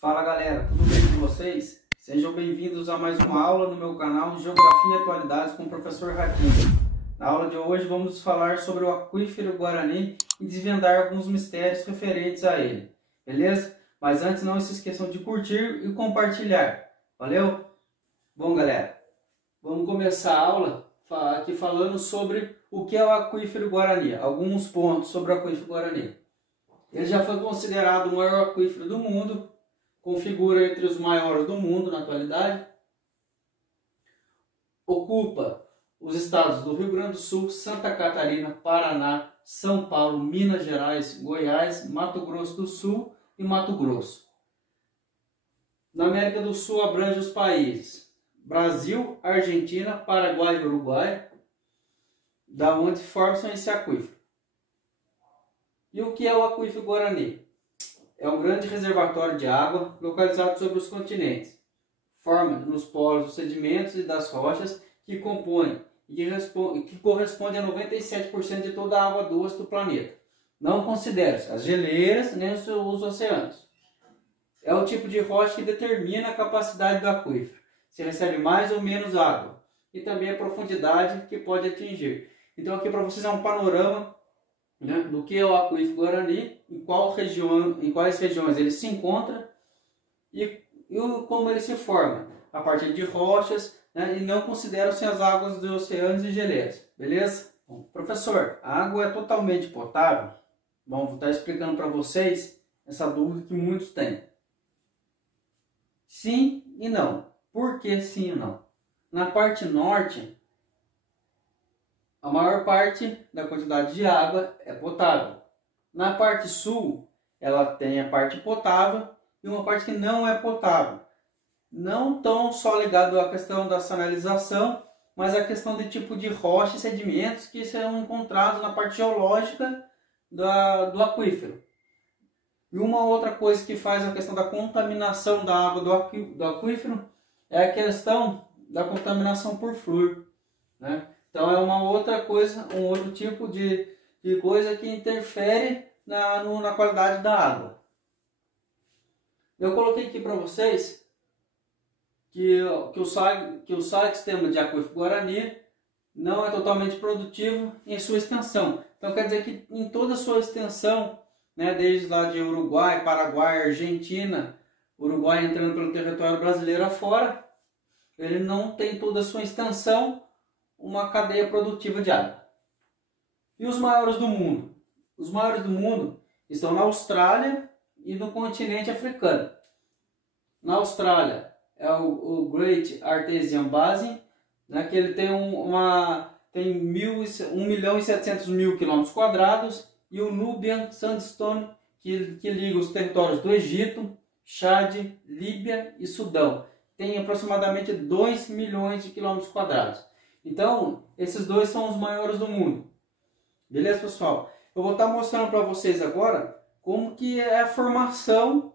Fala galera, tudo bem com vocês? Sejam bem-vindos a mais uma aula no meu canal Geografia e Atualidades com o professor Ratinho. Na aula de hoje vamos falar sobre o aquífero Guarani e desvendar alguns mistérios referentes a ele, beleza? Mas antes não se esqueçam de curtir e compartilhar, valeu? Bom galera, vamos começar a aula aqui falando sobre o que é o aquífero Guarani, alguns pontos sobre o aquífero Guarani. Ele já foi considerado o maior aquífero do mundo, configura entre os maiores do mundo na atualidade, ocupa os estados do Rio Grande do Sul, Santa Catarina, Paraná, São Paulo, Minas Gerais, Goiás, Mato Grosso do Sul e Mato Grosso. Na América do Sul abrange os países Brasil, Argentina, Paraguai e Uruguai, da onde forma esse aquífero. E o que é o aquífero Guarani? É um grande reservatório de água localizado sobre os continentes. Forma nos polos dos sedimentos e das rochas que compõem e que corresponde a 97% de toda a água doce do planeta. Não considera-se as geleiras nem os oceanos. É o tipo de rocha que determina a capacidade do aquífero, se recebe mais ou menos água, e também a profundidade que pode atingir. Então aqui para vocês é um panorama do que é o aquífero Guarani, em quais regiões ele se encontra e como ele se forma, a partir de rochas, e não consideram-se as águas dos oceanos e geleiras, beleza? Bom, professor, a água é totalmente potável? Bom, vou estar explicando para vocês essa dúvida que muitos têm. Sim e não. Por que sim e não? Na parte norte, a maior parte da quantidade de água é potável. Na parte sul, ela tem a parte potável e uma parte que não é potável. Não tão só ligado à questão da sanalização, mas a questão de tipo de rocha e sedimentos que serão encontrados na parte geológica do aquífero. E uma outra coisa que faz a questão da contaminação da água do aquífero é a questão da contaminação por flúor, né? Então é uma outra coisa, um outro tipo de coisa que interfere na qualidade da água. Eu coloquei aqui para vocês que o sistema de aquífero Guarani não é totalmente produtivo em sua extensão. Então quer dizer que em toda a sua extensão, desde lá de Uruguai, Paraguai, Argentina, Uruguai entrando pelo território brasileiro afora, ele não tem toda a sua extensão uma cadeia produtiva de água. E os maiores do mundo? Os maiores do mundo estão na Austrália e no continente africano. Na Austrália é o Great Artesian Basin, que ele tem 1.700.000 km², e o Nubian Sandstone, que liga os territórios do Egito, Chad, Líbia e Sudão. Tem aproximadamente 2 milhões de km². Então, esses dois são os maiores do mundo. Beleza, pessoal? Eu vou estar mostrando para vocês agora como que é a formação,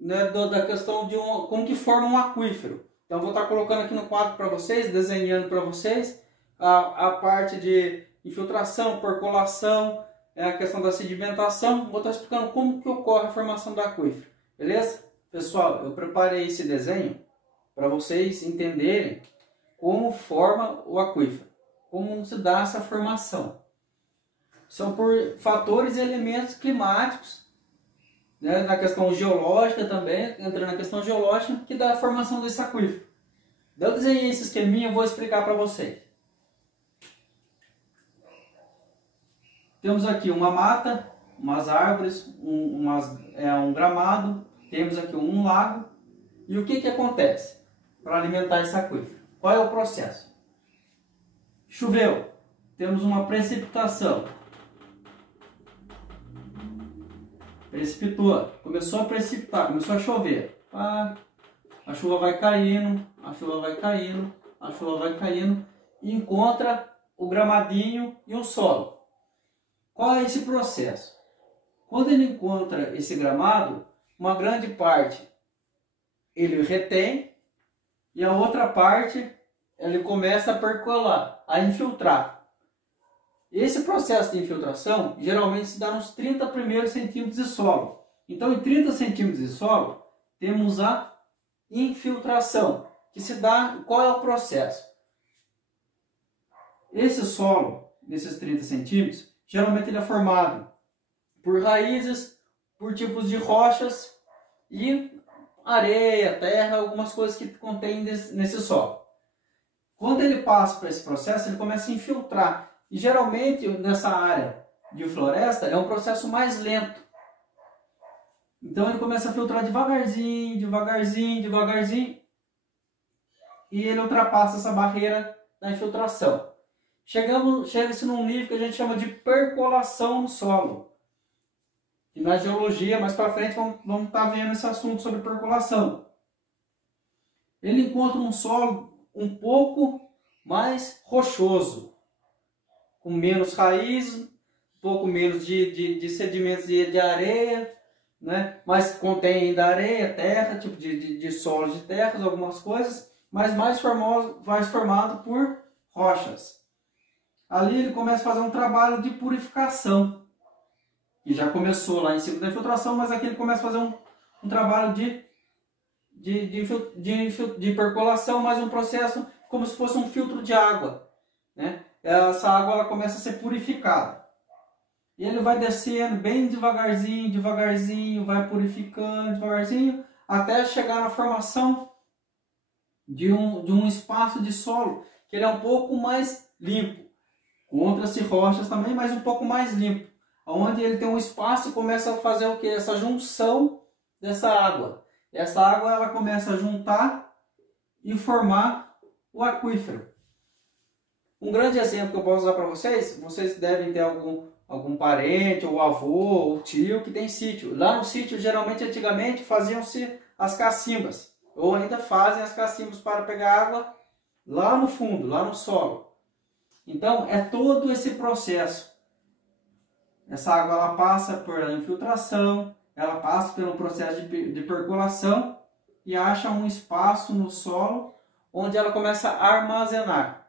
da questão de como que forma um aquífero. Então, eu vou estar colocando aqui no quadro para vocês, desenhando para vocês a parte de infiltração, percolação, a questão da sedimentação. Vou estar explicando como que ocorre a formação do aquífero. Beleza? Pessoal, eu preparei esse desenho para vocês entenderem como forma o aquífero, como se dá essa formação. São por fatores e elementos climáticos, na questão geológica também, entrando na questão geológica, que dá a formação desse aquífero. Eu desenhei esse esqueminha e vou explicar para vocês. Temos aqui uma mata, umas árvores, um gramado, temos aqui um lago. E o que acontece para alimentar esse aquífero? Qual é o processo? Choveu, temos uma precipitação. Precipitou, começou a precipitar, começou a chover. A chuva vai caindo, a chuva vai caindo, a chuva vai caindo e encontra o gramadinho e o solo. Qual é esse processo? Quando ele encontra esse gramado, uma grande parte ele retém e a outra parte ele começa a percolar, a infiltrar. Esse processo de infiltração geralmente se dá nos 30 primeiros centímetros de solo. Então, em 30 centímetros de solo, temos a infiltração, que se dá, qual é o processo? Esse solo, desses 30 centímetros, geralmente ele é formado por raízes, por tipos de rochas e areia, terra, algumas coisas que contém nesse solo. Quando ele passa por esse processo, ele começa a infiltrar. E geralmente nessa área de floresta é um processo mais lento. Então ele começa a filtrar devagarzinho, devagarzinho, devagarzinho. E ele ultrapassa essa barreira da infiltração. Chega-se num nível que a gente chama de percolação no solo. E na geologia, mais para frente, vamos estar vendo esse assunto sobre percolação. Ele encontra um solo um pouco mais rochoso, com menos raízes, um pouco menos de sedimentos de areia, né? Mas contém ainda areia, terra, tipo de solos de terras, algumas coisas, mas mais formado por rochas. Ali ele começa a fazer um trabalho de purificação, que já começou lá em cima da infiltração, mas aqui ele começa a fazer um trabalho de percolação, mais um processo como se fosse um filtro de água, né? Essa água ela começa a ser purificada. E ele vai descendo bem devagarzinho, devagarzinho, vai purificando devagarzinho, até chegar na formação de um espaço de solo, que ele é um pouco mais limpo. Encontra-se rochas também, mas um pouco mais limpo. Onde ele tem um espaço e começa a fazer o que? Essa junção dessa água. Essa água ela começa a juntar e formar o aquífero. Um grande exemplo que eu posso usar para vocês devem ter algum parente, ou avô, ou tio que tem sítio. Lá no sítio, geralmente, antigamente, faziam-se as cacimbas. Ou ainda fazem as cacimbas para pegar água lá no fundo, lá no solo. Então, é todo esse processo. Essa água ela passa por infiltração, ela passa pelo processo de percolação e acha um espaço no solo onde ela começa a armazenar.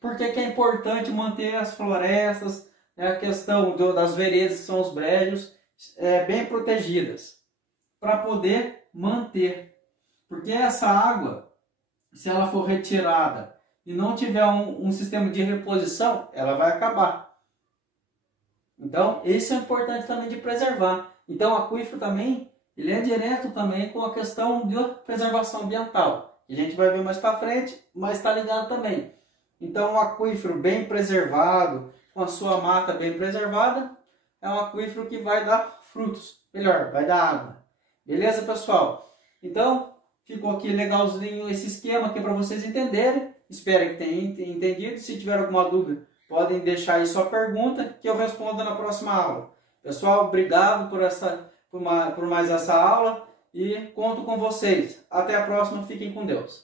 Por que é importante manter as florestas, a questão das veredas, que são os brejos, bem protegidas? Para poder manter. Porque essa água, se ela for retirada e não tiver um sistema de reposição, ela vai acabar. Então, isso é importante também de preservar. Então, o aquífero também, ele é direto também com a questão de preservação ambiental. A gente vai ver mais para frente, mas está ligado também. Então, um aquífero bem preservado, com a sua mata bem preservada, é um aquífero que vai dar frutos. Melhor, vai dar água. Beleza, pessoal? Então, ficou aqui legalzinho esse esquema aqui para vocês entenderem. Espero que tenham entendido. Se tiver alguma dúvida, podem deixar aí sua pergunta que eu respondo na próxima aula. Pessoal, obrigado por mais essa aula e conto com vocês. Até a próxima. Fiquem com Deus.